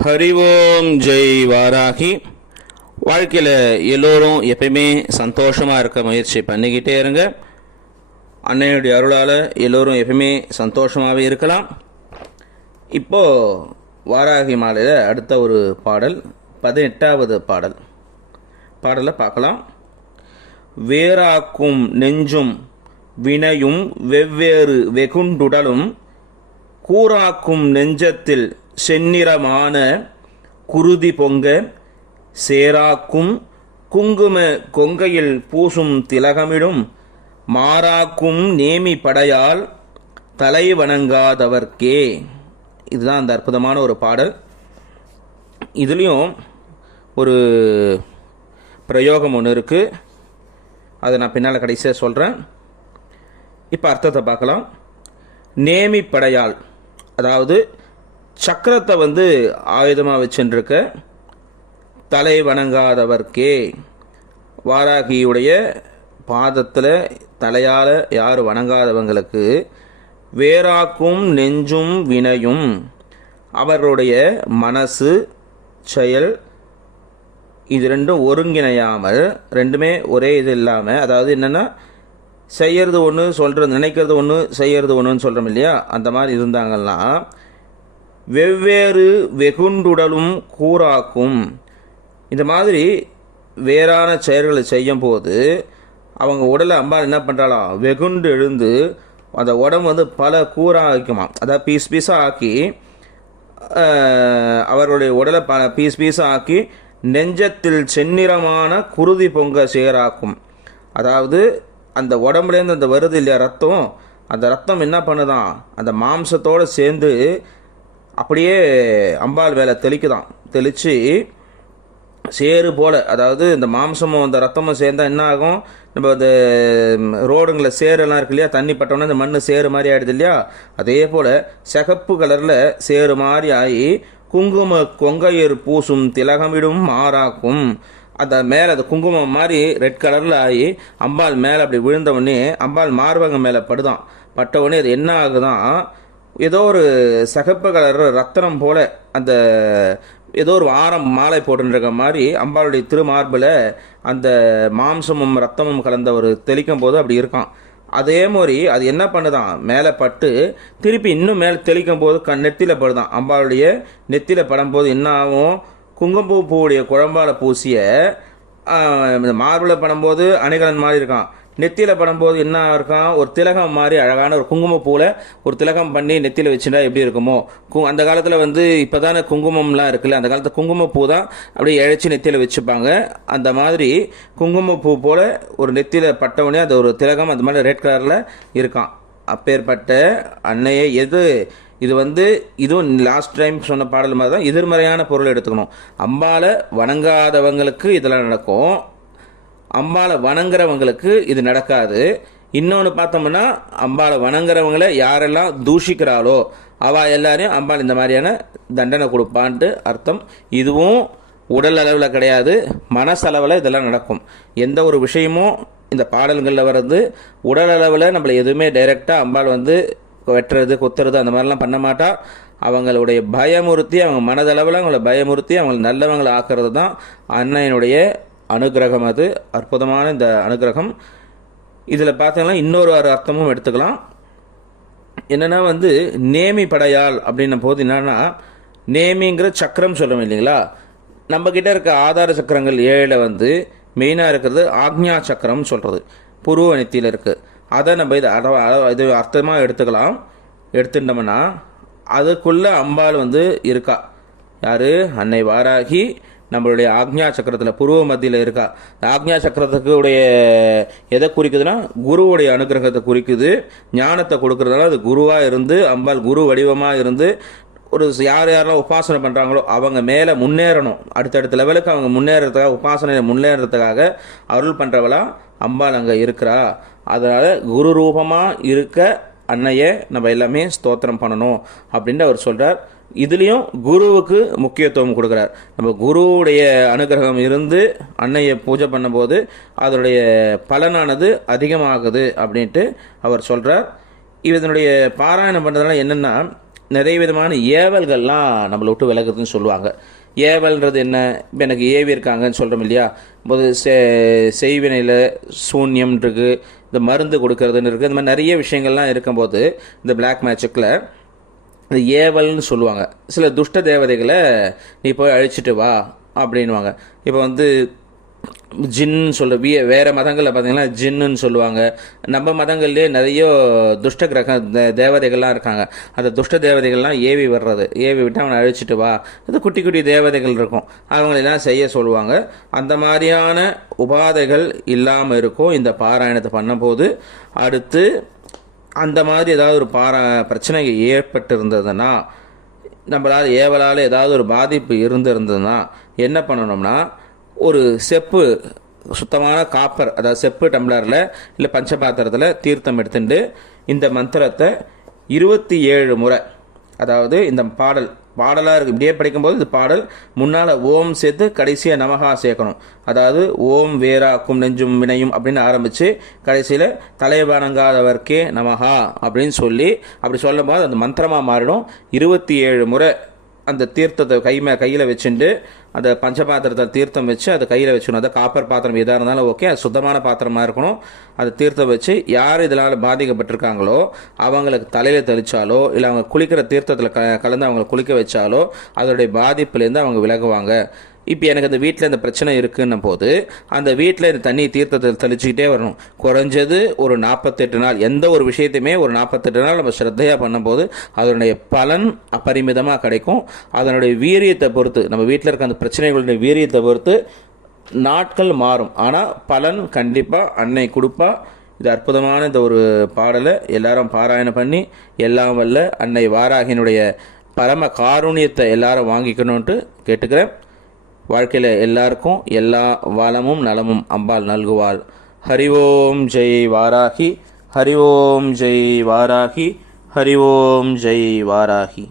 ஹரி ஓம் ஜெய் வாராகி. வாழ்க்கையில் எல்லோரும் எப்பயுமே சந்தோஷமாக இருக்க முயற்சி பண்ணிக்கிட்டே இருங்க. அன்னையுடைய அருளால் எல்லோரும் எப்பயுமே சந்தோஷமாகவே இருக்கலாம். இப்போது வாராகி மாலையில் அடுத்த ஒரு பாடல் 18வது பாடலை பார்க்கலாம். வேறாக்கும் நெஞ்சும் வினையும் வெவ்வேறு வெகுண்டுடலும் கூறாக்கும் நெஞ்சத்தில் செந்நிறமான குருதி பொங்க சேராக்கும் குங்கும கொங்கையில் பூசும் திலகமிடும் மாறாக்கும் நேமி படையால் தலை வணங்காதவர்க்கே. இதுதான் அந்த அற்புதமான ஒரு பாடல். இதுலேயும் ஒரு பிரயோகம் ஒன்று இருக்குது, அதை நான் பின்னால் கடைசியாக சொல்கிறேன். இப்போ அர்த்தத்தை பார்க்கலாம். நேமி படையால், அதாவது சக்கரத்தை ஆயுதமாக வச்சுருக்க தலை வணங்காதவர்க்கே. வாராகியுடைய பாதத்தில் தலையால் யார் வணங்காதவங்களுக்கு வேறாக்கும் நெஞ்சும் வினையும், அவர்களுடைய மனசு செயல் இது ரெண்டும் ஒருங்கிணையாமல், ரெண்டுமே ஒரே இது இல்லாமல், அதாவது என்னென்னா செய்யறது ஒன்று சொல்கிறது, நினைக்கிறது ஒன்று செய்யறது ஒன்றுன்னு சொல்கிறோம் இல்லையா, அந்த மாதிரி இருந்தாங்கன்னா வெவ்வேறு வெகுண்டுடலும் கூறாக்கும். இந்த மாதிரி வேறான செயல்களை செய்யும் போது அவங்க உடலை அம்பாள் என்ன பண்ணுறாளாம், வெகுண்டு எழுந்து அந்த உடம்பு பல கூறாக ஆக்குமா. அதாவது பீஸாக ஆக்கி அவர்களுடைய உடலை பீஸாக ஆக்கி நெஞ்சத்தில் செந்நிறமான குருதி பொங்க சேராக்கும். அதாவது அந்த உடம்புலேருந்து அந்த வருது இல்லையா ரத்தம், அந்த ரத்தம் என்ன பண்ணுதான், அந்த மாம்சத்தோடு சேர்ந்து அப்படியே அம்பாள் மேலே தெளித்து சேரு போல், அதாவது இந்த மாம்சமும் அந்த ரத்தமும் சேர்ந்தால் என்ன ஆகும், நம்ம அந்த ரோடுங்களில் சேரெல்லாம் இருக்கு இல்லையா, தண்ணி பட்டோன்னா இந்த மண் சேரு மாதிரி ஆகிடுது இல்லையா, அதே போல் சிகப்பு கலரில் சேரு மாதிரி ஆகி குங்கும கொங்கையர் பூசும் திலகமிடும் மாறாக்கும். அந்த மேலே அது குங்குமம் மாதிரி ரெட் கலரில் ஆகி அம்பாள் மேலே அப்படி விழுந்தவுடனே அம்பாள் மார்பங்க மேலே பட்டவுடனே அது என்ன ஆகுதான், ஏதோ ஒரு சிகப்பு கலர் ரத்தனம் போல் அந்த ஏதோ ஒரு ஆரம் மாலை போட்டுருக்க மாதிரி அம்பாளுடைய திருமார்பில் அந்த மாம்சமும் ரத்தமும் கலந்த ஒரு தெளிக்கும் போது அப்படி இருக்கான். அதே மாதிரி அது என்ன பண்ணுதான், மேலே பட்டு திருப்பி இன்னும் மேலே தெளிக்கும் போது நெத்தியில் படுதான். அம்பாளுடைய நெத்தியில் படும்போது என்ன ஆகும், குங்குமப்பூ பூவுடைய குழம்பால் பூசிய மார்பில் படும்போது அணிகலன் மாதிரி இருக்கான். நெத்தியில் படும்போது என்ன இருக்கான், ஒரு திலகம் மாதிரி அழகான ஒரு குங்குமப்பூவில் ஒரு திலகம் பண்ணி நெத்தியில் வச்சுட்டா எப்படி இருக்குமோ. அந்த காலத்தில் இப்போ தானே குங்குமம்லாம் இருக்குல்ல, அந்த காலத்தில் குங்குமப்பூ தான் அப்படியே இழைச்சி நெத்தியில் வச்சுப்பாங்க. அந்த மாதிரி குங்குமப்பூ போல் ஒரு நெத்தியில் பட்டவுடனே அது ஒரு திலகம் அந்த மாதிரி ரெட் கலரில் இருக்கான். அப்பேற்பட்ட அன்னையை இது இதுவும் லாஸ்ட் டைம் சொன்ன பாடல் மாதிரி தான் எதிர்மறையான பொருள் எடுத்துக்கணும். அம்பாளை வணங்காதவங்களுக்கு இதெல்லாம் நடக்கும், அம்பாளை வணங்குறவங்களுக்கு இது நடக்காது. இன்னொன்று பார்த்தோம்னா அம்பாளை வணங்குறவங்களை யாரெல்லாம் தூஷிக்கிறாளோ அவள் எல்லாரையும் அம்பாள் இந்த மாதிரியான தண்டனை கொடுப்பான்ட்டு அர்த்தம். இதுவும் உடல் அளவில் கிடையாது, மனசளவில் இதெல்லாம் நடக்கும். எந்த ஒரு விஷயமும் இந்த பாடல்களில் வர்றது உடல் அளவில் நம்மளை எதுவுமே டைரெக்டாக அம்பாள் வெட்டுறது குத்துறது அந்த மாதிரிலாம் பண்ண மாட்டா. அவங்களுடைய பயமுறுத்தி, அவங்க மனதளவில் அவங்கள பயமுறுத்தி அவங்களை நல்லவங்களை ஆக்கிறது தான் அன்னையினுடைய அனுகிரகம். அது அற்புதமான இந்த அனுகிரகம். இதில் பார்த்தீங்கன்னா இன்னொரு அர்த்தமும் எடுத்துக்கலாம். என்னென்னா நேமி படையால் அப்படின்ன போது என்னன்னா, நேமிங்கிற சக்கரம் சொல்லுவோம் இல்லைங்களா, நம்மக்கிட்ட இருக்க ஆதார சக்கரங்கள் 7 மெயினாக இருக்கிறது ஆக்ஞா சக்கரம் சொல்கிறது, புருவ நெத்தியில் இருக்குது. அதை நம்ம இது அர்த்தமாக எடுத்துட்டோம்னா அதுக்குள்ளே அம்பாள் இருக்கா. யார், அன்னை வாராகி நம்மளுடைய ஆக்ஞா சக்கரத்தில் புருவ மத்தியில் இருக்கா. ஆக்ஞா சக்கரத்துக்கு உடைய எதை குறிக்குதுன்னா குருவுடைய அனுகிரகத்தை குறிக்குது, ஞானத்தை கொடுக்கறதுனால அது குருவாக இருந்து அம்பாள் குரு வடிவமாக இருந்து ஒரு யாரெல்லாம் உபாசனை பண்ணுறாங்களோ அவங்க மேலே முன்னேறணும், அடுத்தடுத்த லெவலுக்கு அவங்க முன்னேறதுக்காக, உபாசனையில் முன்னேறதுக்காக அருள் பண்ணுறவளா அம்பாள் அங்கே இருக்கிறா. அதனால் குரு ரூபமாக இருக்க அன்னையை நம்ம எல்லாமே ஸ்தோத்திரம் பண்ணணும் அப்படின்னு அவர் சொல்கிறார். இதுலேயும் குருவுக்கு முக்கியத்துவம் கொடுக்குறார். நம்ம குருவுடைய அனுகிரகம் இருந்து அன்னையை பூஜை பண்ணும்போது அதனுடைய பலனானது அதிகமாகுது அப்படின்ட்டு அவர் சொல்கிறார். இதனுடைய பாராயணம் பண்ணுறதுனால என்னென்னா, நிறைய விதமான ஏவல்கள்லாம் நம்மளை விட்டு விலகுதுன்னு சொல்லுவாங்க. ஏவல்ன்றது என்ன? இப்போ எனக்கு ஏவி இருக்காங்கன்னு சொல்கிறோம் இல்லையா? போது செய்வினையில் சூன்யம் இருக்குது, இந்த மருந்து கொடுக்கறதுன்னு இருக்குது, இந்த மாதிரி நிறைய விஷயங்கள்லாம் இருக்கும்போது இந்த பிளாக் மேஜிக்கில் இந்த ஏவல்னு சொல்லுவாங்க. சில துஷ்ட தேவதைகளை நீ போய் அழிச்சிட்டு வா அப்படின்வாங்க. இப்போ வந்து ஜின்னு சொல்கிற வேறு மதங்களில் பார்த்தீங்கன்னா ஜின்னுன்னு சொல்லுவாங்க. நம்ம மதங்கள்லேயே நிறைய துஷ்ட கிரக தேவதைகள்லாம் இருக்காங்க. அந்த துஷ்ட தேவதைகள்லாம் ஏவி வர்றது, ஏவி விட்டு அவனை அழிச்சிட்டு வா. இது குட்டி குட்டி தேவதைகள் இருக்கும், அவங்களெல்லாம் செய்ய சொல்லுவாங்க. அந்த மாதிரியான உபாதைகள் இல்லாமல் இருக்கும் இந்த பாராயணத்தை பண்ணும்போது. அடுத்து அந்த மாதிரி ஏதாவது ஒரு பிரச்சனை ஏற்பட்டு இருந்ததுன்னா, நம்மளால் ஏவலால் ஏதாவது ஒரு பாதிப்பு இருந்திருந்ததுன்னா என்ன பண்ணணும்னா, ஒரு செப்பு சுத்தமான காப்பர், அதாவது செப்பு டம்ளரில் இல்லை பஞ்சபாத்திரத்தில் தீர்த்தம் எடுத்துட்டு இந்த மந்திரத்தை 27 முறை, அதாவது இந்த பாடலாக இருக்குது இப்படியே படிக்கும்போது இது பாடல் முன்னால் ஓம் சேர்த்து கடைசியாக நமகா சேர்க்கணும். அதாவது ஓம் வேராக்கும் நெஞ்சும் வினையும் அப்படின்னு ஆரம்பித்து கடைசியில் தலைவணங்காதவர்க்கே நமகா அப்படின்னு சொல்லி அப்படி சொல்லும் போது அந்த மந்திரமாக மாறிடும். 27 முறை அந்த தீர்த்தத்தை கையில் வச்சுட்டு அந்த பஞ்சபாத்திரத்தை தீர்த்தம் வச்சு அதை கையில் வச்சுக்கணும். அதை காப்பர் பாத்திரம் எதாக இருந்தாலும் ஓகே, அது சுத்தமான பாத்திரமாக இருக்கணும். அதை தீர்த்தம் வச்சு யார் இதனால் பாதிக்கப்பட்டிருக்காங்களோ அவங்களுக்கு தலையில் தெளித்தாலோ இல்லை அவங்க குளிக்கிற தீர்த்தத்தில் கலந்து அவங்களை குளிக்க வச்சாலோ அதோடைய பாதிப்புலேருந்து அவங்க விலகுவாங்க. இப்போ எனக்கு அந்த வீட்டில் இந்த பிரச்சனை இருக்குன்னும் போது அந்த வீட்டில் இந்த தண்ணி தீர்த்தத்தில் தெளிச்சுக்கிட்டே வரணும். குறைஞ்சது ஒரு 48 நாள், எந்த ஒரு விஷயத்தையுமே ஒரு 48 நாள் நம்ம ஸ்ரத்தையாக பண்ணும்போது அதனுடைய பலன் அப்பரிமிதமாக கிடைக்கும். அதனுடைய வீரியத்தை பொறுத்து, நம்ம வீட்டில் இருக்க அந்த பிரச்சனைகளுடைய வீரியத்தை பொறுத்து நாட்கள் மாறும், ஆனால் பலன் கண்டிப்பாக அன்னை கொடுப்பா. இது அற்புதமான இந்த ஒரு பாடலை எல்லாரும் பாராயணம் பண்ணி எல்லாம் வல்ல அன்னை வாராகினுடைய பரம காருண்யத்தை எல்லாரும் வாங்கிக்கணும்ன்ட்டு கேட்டுக்கிறேன். வாழ்க்கையில் எல்லாருக்கும் எல்லா வளமும் நலமும் அம்பாள் நல்குவாள். ஹரி ஓம் ஜெய் வாராகி, ஹரி ஓம் ஜெய் வாராகி, ஹரி ஓம் ஜெய் வாராகி.